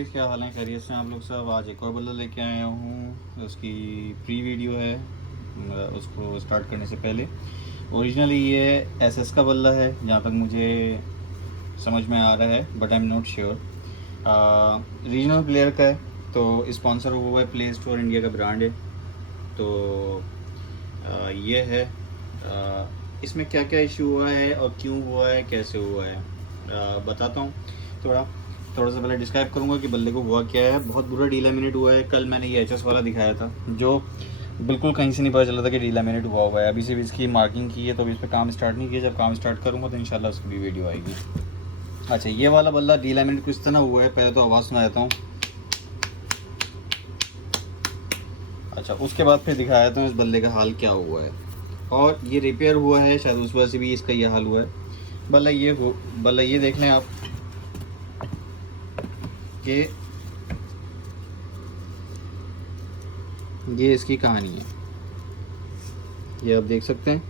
भाई, क्या हाल है? खैरियत से आप लोग सब? आज एक और बल्ला लेके आया हूँ। उसकी प्री वीडियो है उसको स्टार्ट करने से पहले। ओरिजिनली ये एसएस का बल्ला है जहाँ तक मुझे समझ में आ रहा है, but I am not sure. Regional player का है, तो स्पॉन्सर हुआ है प्ले स्टोर इंडिया का ब्रांड है। तो ये है। इसमें क्या क्या इशू हुआ है और क्यों हुआ है, कैसे हुआ है, बताता हूँ। थोड़ा सा पहले डिस्क्राइब करूँगा कि बल्ले को हुआ क्या है। बहुत बुरा डीलैमिनेट हुआ है। कल मैंने ये एचएस वाला दिखाया था, जो बिल्कुल कहीं से नहीं पता चला था कि डीलैमिनेट हुआ है। अभी से भी इसकी मार्किंग की है, तो अभी इस पर काम स्टार्ट नहीं किया। जब काम स्टार्ट करूँगा तो इंशाल्लाह उसकी भी वीडियो आएगी। अच्छा, ये वाला बल्ला डीलैमिनेट किस तरह हुआ है, पहले तो आवाज़ सुना देता हूँ। अच्छा, उसके बाद फिर दिखाया देता हूँ इस बल्ले का हाल क्या हुआ है। और ये रिपेयर हुआ है, शायद उस वजह से भी इसका ये हाल हुआ है। बल्ला ये देख लें आप कि ये इसकी कहानी है। ये आप देख सकते हैं,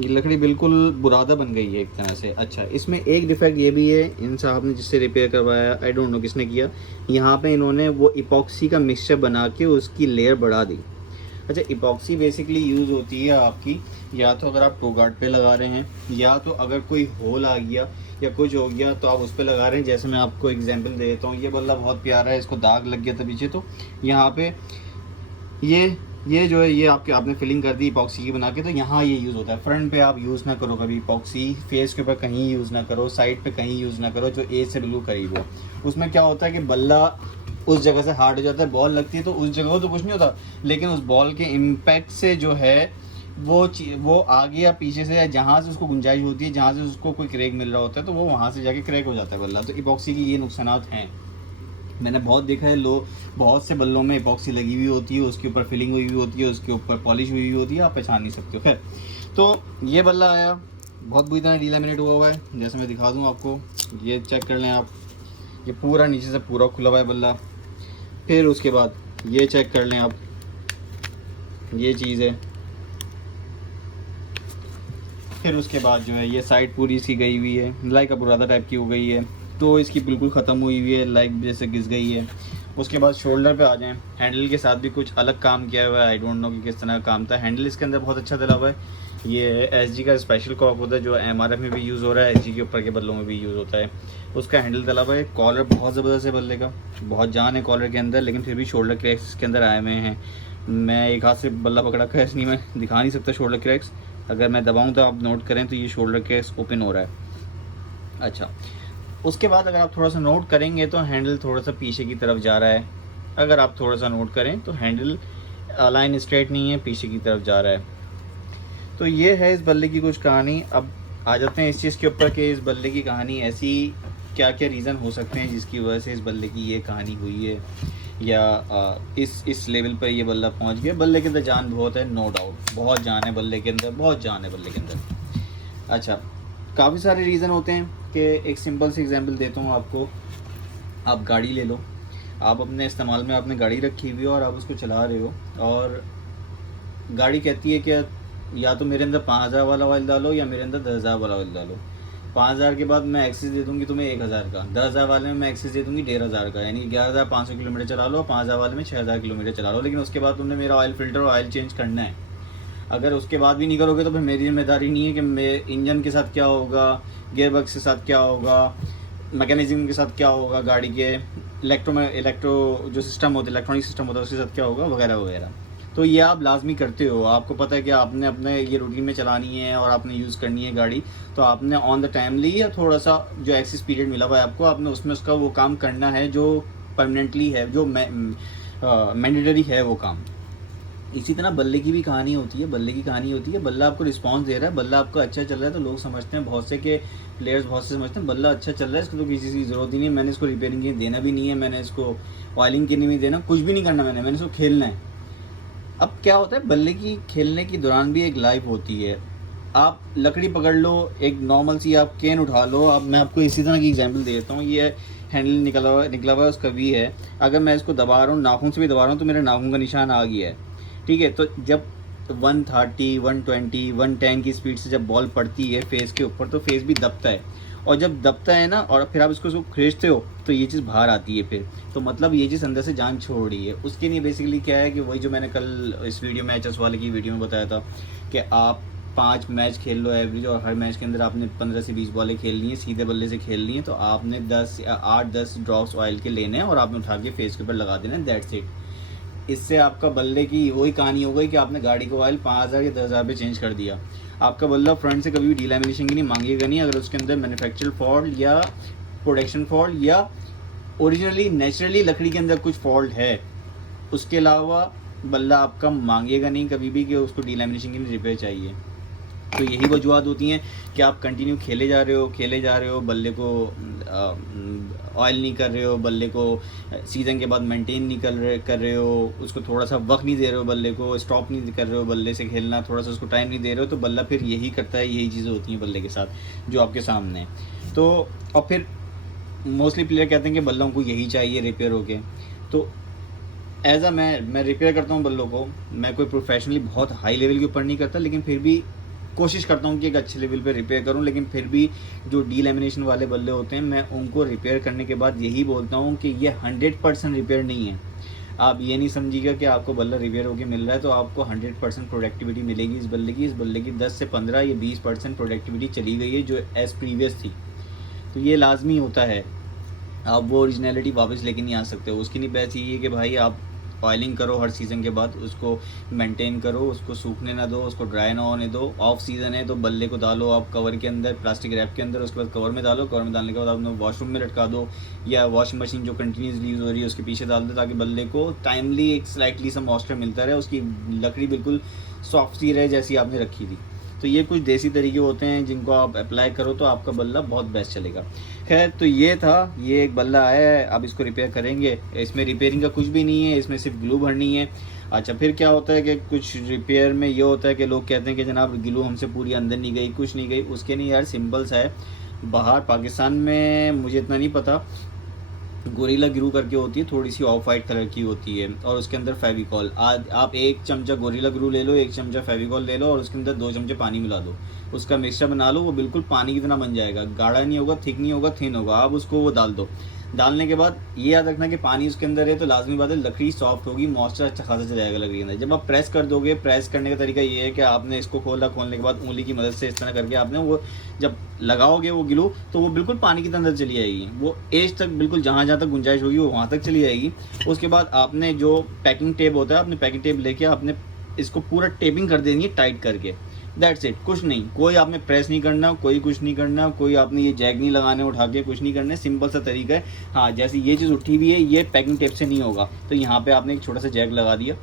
ये लकड़ी बिल्कुल बुरादा बन गई है एक तरह से। अच्छा, इसमें एक डिफेक्ट ये भी है, इन साहब ने जिससे रिपेयर करवाया, आई डोंट नो किसने किया, यहाँ पे इन्होंने वो इपॉक्सी का मिक्सचर बना के उसकी लेयर बढ़ा दी। अच्छा, इपॉक्सी बेसिकली यूज़ होती है आपकी, या तो अगर आप टो गार्ड पे लगा रहे हैं, या तो अगर कोई होल आ गया या कुछ हो गया तो आप उस पर लगा रहे हैं। जैसे मैं आपको एग्जांपल दे देता हूँ। ये बल्ला बहुत प्यारा है, इसको दाग लग गया था पीछे, तो यहाँ पे ये जो है, ये आपने फिलिंग कर दी इपॉक्सी की बना के, तो यहाँ ये यूज़ होता है। फ्रंट पे आप यूज़ ना करो कभी इपॉक्सी, फेस के ऊपर कहीं यूज़ ना करो, साइड पे कहीं यूज़ ना करो जो एज से बिल्कुल करीब हो। उसमें क्या होता है कि बल्ला उस जगह से हार्ड हो जाता है, बॉल लगती है तो उस जगह तो कुछ नहीं होता, लेकिन उस बॉल के इम्पैक्ट से जो है वो आगे या पीछे से, या जहाँ से उसको गुंजाइश होती है, जहाँ से उसको कोई क्रैक मिल रहा होता है, तो वो वहाँ से जाके क्रैक हो जाता है बल्ला। तो इपॉक्सी की ये नुकसानात हैं। मैंने बहुत देखा है, बहुत से बल्लों में इपॉक्सी लगी हुई होती है, उसके ऊपर फिलिंग हुई हुई होती है, उसके ऊपर पॉलिश हुई हुई होती है, आप पहचान नहीं सकते हो। खैर, तो ये बल्ला आया, बहुत बुरी तरह डीलैमिनेट हुआ है। जैसे मैं दिखा दूँ आपको, ये चेक कर लें आप, ये पूरा नीचे से पूरा खुला हुआ है बल्ला। फिर उसके बाद ये चेक कर लें आप, ये चीज़ है। फिर उसके बाद जो है ये साइड पूरी इसकी गई हुई है, लाइक बुरादा टाइप की हो गई है, तो इसकी बिल्कुल ख़त्म हुई हुई है, लाइक जैसे घिस गई है। उसके बाद शोल्डर पे आ जाएं, हैंडल के साथ भी कुछ अलग काम किया हुआ है। आई डोंट नो कि किस तरह का काम था। हैंडल इसके अंदर बहुत अच्छा डला हुआ है। ये एसजी का स्पेशल कॉक होता है जो एमआरएफ में भी यूज़ हो रहा है, एसजी के ऊपर के बल्लों में भी यूज़ होता है। उसका हैंडल डला हुआ है। कॉलर बहुत ज़बरदस्त है बल्ले का, बहुत जान है कॉलर के अंदर, लेकिन फिर भी शोल्डर क्रैक्स के अंदर आए हुए हैं। मैं एक हाथ से बल्ला पकड़ा कर इसलिए मैं दिखा नहीं सकता शोल्डर क्रैक्स। अगर मैं दबाऊँ तो आप नोट करें तो ये शोल्डर क्रैक्स ओपन हो रहा है। अच्छा, उसके बाद अगर आप थोड़ा सा नोट करेंगे तो हैंडल थोड़ा सा पीछे की तरफ जा रहा है। अगर आप थोड़ा सा नोट करें तो हैंडल लाइन स्ट्रेट नहीं है, पीछे की तरफ जा रहा है। तो ये है इस बल्ले की कुछ कहानी। अब आ जाते हैं इस चीज़ के ऊपर कि इस बल्ले की कहानी ऐसी क्या क्या रीज़न हो सकते हैं जिसकी वजह से इस बल्ले की ये कहानी हुई है, या इस लेवल पर ये बल्ला पहुंच गया। बल्ले के अंदर जान बहुत है, नो डाउट, बहुत जान है बल्ले के अंदर, बहुत जान है बल्ले के अंदर। अच्छा, काफ़ी सारे रीज़न होते हैं कि एक सिंपल सी एग्जांपल देता हूँ आपको। आप गाड़ी ले लो, आप अपने इस्तेमाल में आपने गाड़ी रखी हुई हो और आप उसको चला रहे हो, और गाड़ी कहती है कि या तो मेरे अंदर 5000 वाला ऑयल डालो या मेरे अंदर 10,000 वाला ऑयल डालो। 5000 के बाद मैं एक्सेस दे दूंगी तुम्हें 1000 का, 10,000 वाले में मैं एक्सेस दे दूंगी 1500 का, यानी 11,500 किलोमीटर चला लो, 5000 वाले में 6000 किलोमीटर चला लो। लेकिन उसके बाद तुमने मेरा ऑयल फिल्टर और ऑयल चेंज करना है। अगर उसके बाद भी नहीं करोगे तो फिर मेरी जिम्मेदारी नहीं है कि मेरे इंजन के साथ क्या होगा, गियर बक्स के साथ क्या होगा, मैकेनिज्म के साथ क्या होगा, गाड़ी के इलेक्ट्रो जो सिस्टम होता है, इलेक्ट्रॉनिक सिस्टम होता है, उसके साथ क्या होगा, वगैरह वगैरह। तो ये आप लाजमी करते हो, आपको पता है कि आपने अपने ये रूटीन में चलानी है और आपने यूज़ करनी है गाड़ी, तो आपने ऑन द टाइम ली या थोड़ा सा जो एक्सेस पीरियड मिला हुआ है आपको, आपने उसमें उसका वो काम करना है जो परमानेंटली है, जो मैंडेटरी है वो काम। इसी तरह बल्ले की भी कहानी होती है। बल्ले की कहानी होती है, बल्ला आपको रिस्पांस दे रहा है, बल्ला आपका अच्छा चल रहा है, तो लोग समझते हैं, बहुत से के प्लेयर्स बहुत से समझते हैं बल्ला अच्छा चल रहा है, इसको तो किसी चीज़ की ज़रूरत ही नहीं है, मैंने इसको रिपेयरिंग के देना भी नहीं है, मैंने इसको ऑयलिंग के लिए भी देना, कुछ भी नहीं करना, मैंने इसको खेलना है। अब क्या होता है, बल्ले की खेलने के दौरान भी एक लाइफ होती है। आप लकड़ी पकड़ लो, एक नॉर्मल सी आप केन उठा लो। अब मैं आपको इसी तरह की एग्जांपल दे देता हूँ। ये हैंडल निकला हुआ उसका वी है। अगर मैं इसको दबा रहा हूँ, नाखून से भी दबा रहा हूँ, तो मेरे नाखून का निशान आ गया है, ठीक है। तो जब 130, 120, 110 की स्पीड से जब बॉल पड़ती है फेस के ऊपर, तो फेस भी दबता है, और जब दबता है ना और फिर आप इसको खींचते हो तो ये चीज़ बाहर आती है फिर, तो मतलब ये चीज़ अंदर से जान छोड़ रही है। उसके लिए बेसिकली क्या है कि वही जो मैंने कल इस वीडियो में एचएस वाले की वीडियो में बताया था कि आप 5 मैच खेल लो एवरेज, और हर मैच के अंदर आपने 15 से 20 बॉलें खेलनी है, सीधे बल्ले से खेलनी है, तो आपने 8-10 ड्रॉप्स ऑयल के लेने हैं और आपने उठा के फेस के ऊपर लगा देना है, दैट्स इट। इससे आपका बल्ले की वही कहानी हो गई कि आपने गाड़ी का ऑयल 5000 या 10,000 पे चेंज कर दिया। आपका बल्ला फ्रंट से कभी भी डीलैमिनेशन की नहीं मांगेगा नहीं, अगर उसके अंदर मैन्युफैक्चर फॉल्ट या प्रोडक्शन फॉल्ट या ओरिजिनली नेचुरली लकड़ी के अंदर कुछ फॉल्ट है, उसके अलावा बल्ला आपका मांगेगा नहीं कभी भी कि उसको डीलैमिनेशन की रिपेयर चाहिए। तो यही वजूहत होती हैं कि आप कंटिन्यू खेले जा रहे हो, बल्ले को ऑयल नहीं कर रहे हो, बल्ले को सीज़न के बाद मेंटेन नहीं कर रहे हो, उसको थोड़ा सा वक्त नहीं दे रहे हो, बल्ले को स्टॉप नहीं कर रहे हो, बल्ले से खेलना थोड़ा सा उसको टाइम नहीं दे रहे हो, तो बल्ला फिर यही करता है, यही चीज़ें होती हैं बल्ले के साथ जो आपके सामने है। तो और फिर मोस्टली प्लेयर कहते हैं कि बल्लों को यही चाहिए रिपेयर हो के। तो एज अ मैं रिपेयर करता हूँ बल्लों को, मैं कोई प्रोफेशनली बहुत हाई लेवल के ऊपर नहीं करता, लेकिन फिर भी कोशिश करता हूँ कि एक अच्छे लेवल पे रिपेयर करूँ। लेकिन फिर भी जो डीलैमिनेशन वाले बल्ले होते हैं, मैं उनको रिपेयर करने के बाद यही बोलता हूँ कि ये 100% रिपेयर नहीं है। आप ये नहीं समझिएगा कि आपको बल्ला रिपेयर होकर मिल रहा है तो आपको 100% प्रोडक्टिविटी मिलेगी इस बल्ले की 10 से 15 या 20% प्रोडक्टिविटी चली गई है जो एज प्रीवियस थी। तो ये लाजमी होता है, आप वो ओरिजिनलिटी वापस लेके नहीं आ सकते। उसकी नहीं बहस ये है कि भाई आप ऑयलिंग करो हर सीज़न के बाद, उसको मेंटेन करो, उसको सूखने ना दो, उसको ड्राई ना होने दो। ऑफ सीज़न है तो बल्ले को डालो आप कवर के अंदर, प्लास्टिक रैप के अंदर, उसके बाद कवर में डालो, कवर में डालने के बाद आप वॉशरूम में लटका दो या वॉशिंग मशीन जो कंटिन्यूसली यूज़ हो रही है उसके पीछे डाल दो, ताकि बल्ले को टाइमली एक स्लाइटली सा मॉइस्चर मिलता रहे, उसकी लकड़ी बिल्कुल सॉफ्ट सी रहे जैसी आपने रखी थी। तो ये कुछ देसी तरीके होते हैं जिनको आप अप्लाई करो तो आपका बल्ला बहुत बेस्ट चलेगा। खैर, तो ये था, ये एक बल्ला आया है, अब इसको रिपेयर करेंगे। इसमें रिपेयरिंग का कुछ भी नहीं है, इसमें सिर्फ ग्लू भरनी है। अच्छा, फिर क्या होता है कि कुछ रिपेयर में ये होता है कि लोग कहते हैं कि जनाब ग्लू हमसे पूरी अंदर नहीं गई, कुछ नहीं गई। उसके नहीं यार, सिंपल सा है। बाहर पाकिस्तान में मुझे इतना नहीं पता, गोरिल्ला ग्लू करके होती है, थोड़ी सी ऑफ वाइट कलर की होती है, और उसके अंदर फेविकॉल। आप 1 चमचा गोरिल्ला ग्लू ले लो, 1 चमचा फेविकॉल ले लो, और उसके अंदर 2 चमचे पानी मिला दो, उसका मिक्सचर बना लो। वो बिल्कुल पानी की तरह बन जाएगा, गाढ़ा नहीं होगा, थिक नहीं होगा, थिन होगा। आप उसको वो डाल दो। डालने के बाद ये याद रखना कि पानी उसके अंदर है तो लाजमी बात है लकड़ी सॉफ्ट होगी, मॉइस्चर अच्छा खासा चल जाएगा लकड़ी के अंदर। जब आप प्रेस कर दोगे, प्रेस करने का तरीका ये है कि आपने इसको खोलने के बाद उंगली की मदद से इस तरह करके आपने वो जब लगाओगे वो ग्लू, तो वो बिल्कुल पानी की अंदर चली जाएगी, वो एज तक बिल्कुल जहाँ तक गुंजाइश होगी वो वहाँ तक चली जाएगी। उसके बाद आपने जो पैकिंग टेप होता है, आपने पैकिंग टेप लेके आपने इसको पूरा टेपिंग कर देनी है टाइट करके, दैट्स इट। कुछ नहीं, कोई आपने प्रेस नहीं करना, कोई कुछ नहीं करना, कोई आपने ये जैग नहीं लगाने उठा के, कुछ नहीं करना, सिंपल सा तरीका है। हाँ, जैसे ये चीज़ उठी हुई है, ये पैकिंग टेप से नहीं होगा, तो यहाँ पे आपने एक छोटा सा जैग लगा दिया,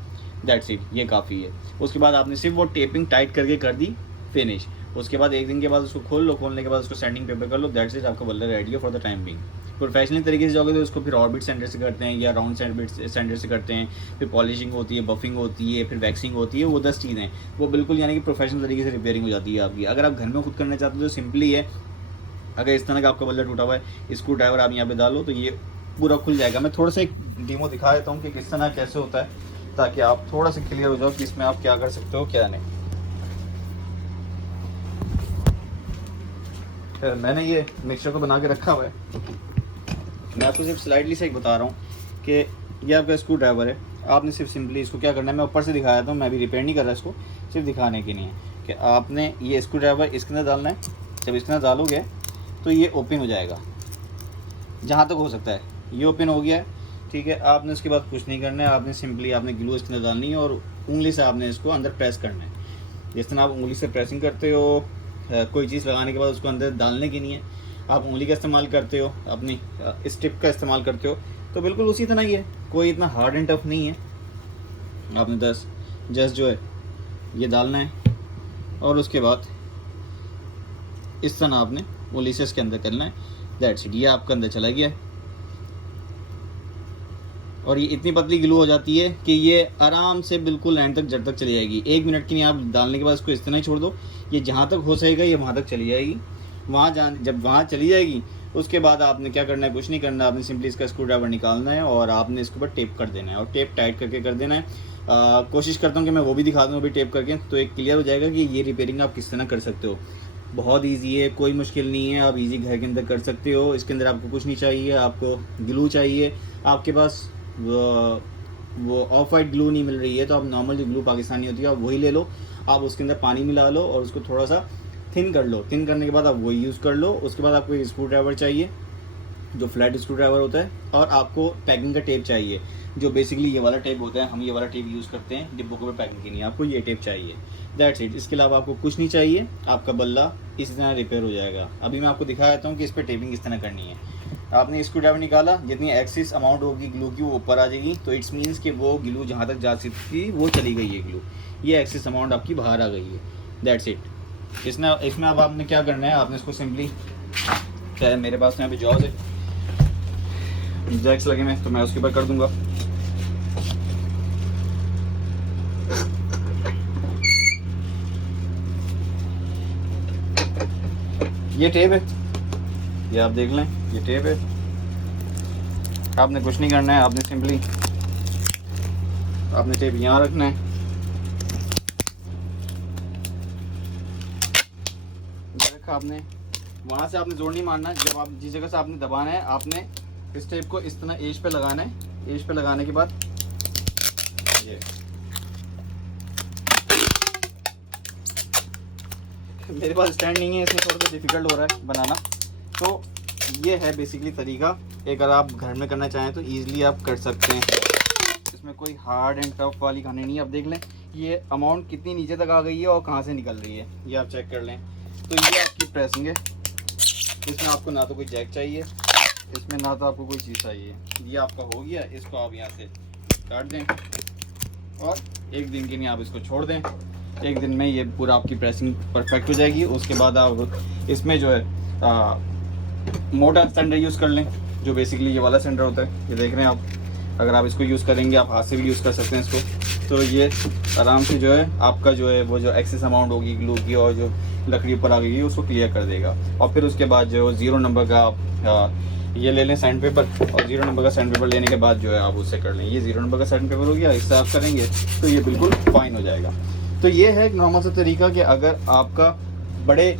दैट्स इट, ये काफ़ी है। उसके बाद आपने सिर्फ वो टेपिंग टाइट करके कर दी, फिनिश। उसके बाद 1 दिन के बाद उसको खोल लो, खोलने के बाद उसको सैंडिंग पेपर कर लो, दैट्स इट, आपका बल्ला रेडी है for the time being. Professional तरीके से जाओगे तो उसको फिर ऑर्बिट सैंडर से करते हैं या राउंड सैंडर से करते हैं, फिर पॉलिशिंग होती है, बफिंग होती है, फिर वैक्सिंग होती है, वो 10 चीज़ें, वो बिल्कुल यानी कि प्रोफेशनल तरीके से रिपेयरिंग हो जाती है आपकी। अगर आप घर में खुद करना चाहते हो तो सिंपली है, अगर इस तरह का आपका बल्ला टूटा हुआ है, स्क्रू ड्राइवर आप यहाँ पे डालो तो ये पूरा खुल जाएगा। मैं थोड़ा सा एक डेमो दिखा देता हूँ कि किस तरह कैसे होता है, ताकि आप थोड़ा सा क्लियर हो जाओ कि इसमें आप क्या कर सकते हो क्या नहीं। मैंने ये मिक्सचर को बना के रखा हुआ है, मैं आपको सिर्फ स्लाइडली से एक बता रहा हूँ कि ये आपका स्क्रू ड्राइवर है। आपने सिर्फ सिंपली इसको क्या करना है, मैं ऊपर से दिखाया था, मैं भी रिपेयर नहीं कर रहा इसको, सिर्फ दिखाने के लिए कि आपने ये स्क्रू ड्राइवर इसके अंदर डालना है। जब इसके अंदर डालोगे तो ये ओपन हो जाएगा, जहाँ तक हो सकता है ये ओपन हो गया है, ठीक है। आपने उसके बाद कुछ नहीं करना है, आपने सिंपली आपने ग्लू इसके अंदर डालनी है और उंगली से आपने इसको अंदर प्रेस करना है। जिस तरह आप उंगली से प्रेसिंग करते हो, कोई चीज़ लगाने के बाद उसको अंदर डालने की नहीं है, आप उंगली का इस्तेमाल करते हो, अपनी स्टिप का इस्तेमाल करते हो, तो बिल्कुल उसी तरह ही है, कोई इतना हार्ड एंड टफ नहीं है। आपने जस्ट जो है ये डालना है और उसके बाद इस तरह आपने उंगली से इसके अंदर करना है, दैट्स इट, ये आपका अंदर चला गया है। और ये इतनी पतली ग्लू हो जाती है कि ये आराम से बिल्कुल एंड तक जड़ तक चली जाएगी। 1 मिनट के लिए आप डालने के बाद इसको इस तरह ही छोड़ दो, ये जहाँ तक हो सकेगा ये वहाँ तक चली जाएगी। जब वहाँ चली जाएगी उसके बाद आपने क्या करना है, कुछ नहीं करना, आपने सिंपली इसका स्क्रू ड्राइवर निकालना है और आपने इसके ऊपर टेप कर देना है और टेप टाइट करके कर देना है। कोशिश करता हूँ कि मैं वो भी दिखा दूँ अभी टेप करके, तो एक क्लियर हो जाएगा कि ये रिपेयरिंग आप किस तरह कर सकते हो। बहुत इजी है, कोई मुश्किल नहीं है, आप इजी घर के अंदर कर सकते हो। इसके अंदर आपको कुछ नहीं चाहिए, आपको ग्लू चाहिए। आपके पास वो ऑफ वाइट ग्लू नहीं मिल रही है तो आप नॉर्मल जो ग्लू पाकिस्तानी होती है आप वही ले लो। आप उसके अंदर पानी मिला लो और उसको थोड़ा सा थिन कर लो। थिन करने के बाद आप वही यूज़ कर लो। उसके बाद आपको एक स्क्रू ड्राइवर चाहिए जो फ्लैट स्क्रू ड्राइवर होता है, और आपको पैकिंग का टेप चाहिए जो बेसिकली ये वाला टेप होता है। हम ये वाला टेप यूज़ करते हैं डिब्बों को पैकिंग के लिए, आपको ये टेप चाहिए। That's it. इसके अलावा आपको कुछ नहीं चाहिए, आपका बल्ला इसी तरह रिपेयर हो जाएगा। अभी मैं आपको दिखा देता हूँ कि इस पर टेपिंग किस तरह करनी है। आपने स्क्रू ड्राइवर निकाला, जितनी एक्सिस अमाउंट होगी ग्लू की वो ऊपर आ जाएगी, तो इट्स मीन्स कि वो ग्लू जहाँ तक जा सकती थी वो चली गई है ग्लू। ये एक्सिस अमाउंट आपकी बाहर आ गई है। That's it. इसमें अब आपने क्या करना है, आपने इसको सिंपली, चाहे मेरे पास यहाँ पे जॉज है, जैक्स लगे में, तो मैं उसके ऊपर कर दूंगा। ये टेप है, ये आप देख लें, ये टेप है। आपने कुछ नहीं करना है, आपने सिंपली आपने टेप यहाँ रखना है, रखा आपने, वहाँ से आपने जोड़ नहीं मारना। जब आप जिस जगह से आपने दबाना है, आपने इस टेप को इस तरह एज पे लगाना है। एज पे लगाने के बाद ये मेरे पास स्टैंड नहीं है, इसमें थोड़ा सा डिफ़िकल्ट हो रहा है बनाना। तो ये है बेसिकली तरीका। अगर आप घर में करना चाहें तो ईज़िली आप कर सकते हैं। इसमें कोई हार्ड एंड टफ वाली कहानी नहीं है। आप देख लें ये अमाउंट कितनी नीचे तक आ गई है और कहाँ से निकल रही है, ये आप चेक कर लें। तो ये आपकी प्रेसिंग है। इसमें आपको ना तो कोई जैक चाहिए, इसमें ना तो आपको कोई चीज़ चाहिए। ये आपका हो गया। इसको आप यहाँ से काट दें और एक दिन के लिए आप इसको छोड़ दें। एक दिन में ये पूरा आपकी प्रेसिंग परफेक्ट हो जाएगी। उसके बाद आप इसमें जो है मोटा सेंडर यूज़ कर लें, जो बेसिकली ये वाला सेंडर होता है। ये देख रहे हैं आप, अगर आप इसको यूज़ करेंगे, आप हाथ से भी यूज़ कर सकते हैं इसको। तो ये आराम से जो है आपका जो है वो जो एक्सेस अमाउंट होगी ग्लू की और जो लकड़ी ऊपर आ गई है उसको क्लियर कर देगा। और फिर उसके बाद जो 0 नंबर का आप ये ले लें सैंड पेपर, और 0 नंबर का सैंड पेपर लेने के बाद जो है आप उससे कर लें। ये 0 नंबर का सैंड पेपर हो गया, इससे आप करेंगे तो ये बिल्कुल फाइन हो जाएगा। तो ये है एक नॉर्मल सा तरीका कि अगर आपका बड़े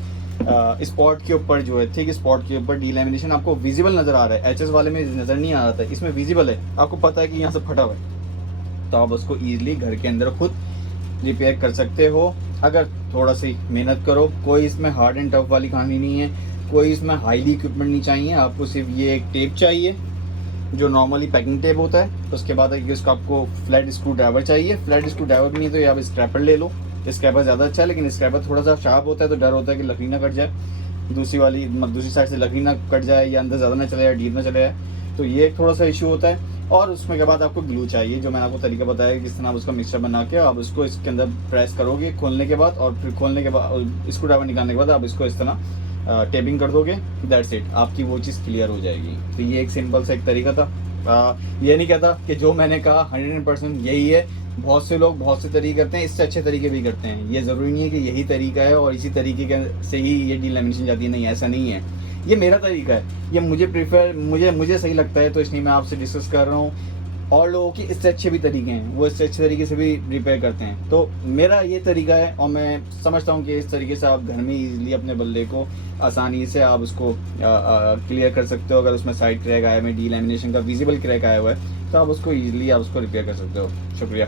स्पॉट के ऊपर जो है, थिक स्पॉट के ऊपर डीलैमिनेशन आपको विजिबल नज़र आ रहा है, एचएस वाले में नज़र नहीं आ रहा था, इसमें विजिबल है, आपको पता है कि यहाँ से फटा हुआ है, तो आप उसको ईजिली घर के अंदर खुद रिपेयर कर सकते हो अगर थोड़ा सी मेहनत करो। कोई इसमें हार्ड एंड टफ वाली कहानी नहीं है, कोई इसमें हाईली इक्विपमेंट नहीं चाहिए। आपको सिर्फ ये एक टेप चाहिए जो नॉर्मली पैकिंग टेप होता है। उसके बाद इसको आपको फ्लैट स्क्रू ड्राइवर चाहिए। फ्लैट स्क्रू ड्राइवर भी नहीं तो ये आप स्क्रैपर ले लो, स्क्रैपर ज़्यादा अच्छा है, लेकिन स्क्रैपर थोड़ा सा शार्प होता है तो डर होता है कि लकड़ी ना कट जाए, दूसरी साइड से लकड़ी ना कट जाए या अंदर ज़्यादा ना चले जाए, डीप ना चले जाए, तो ये एक थोड़ा सा इशू होता है। और उसमें के बाद आपको ग्लू चाहिए, जो मैंने आपको तरीका बताया कि किस तरह आप उसका मिक्सचर बना के आप उसको इसके अंदर प्रेस करोगे खोलने के बाद, और फिर खोलने के बाद स्क्रू ड्राइवर निकालने के बाद आप इसको इस तरह टेपिंग कर दोगे। दैट्स इट, आपकी वो चीज़ क्लियर हो जाएगी। तो ये एक सिंपल सा एक तरीका था। ये नहीं कहता कि जो मैंने कहा 100% यही है। बहुत से लोग बहुत से तरीके करते हैं, इससे अच्छे तरीके भी करते हैं। ये ज़रूरी नहीं है कि यही तरीका है और इसी तरीके से ही ये डीलैमिनेशन जाती है, नहीं, ऐसा नहीं है। ये मेरा तरीका है, ये मुझे सही लगता है, तो इसलिए मैं आपसे डिस्कस कर रहा हूँ। और लोगों की इससे अच्छे भी तरीके हैं, वो इससे अच्छे तरीके से भी रिपेयर करते हैं। तो मेरा ये तरीका है और मैं समझता हूँ कि इस तरीके से आप घर में ईजिली अपने बल्ले को आसानी से आप उसको क्लियर कर सकते हो। अगर उसमें साइड क्रैक आया है, डीलैमिनेशन का विजिबल क्रैक आया हुआ है, तो आप उसको ईजिली आप उसको रिपेयर कर सकते हो। शुक्रिया।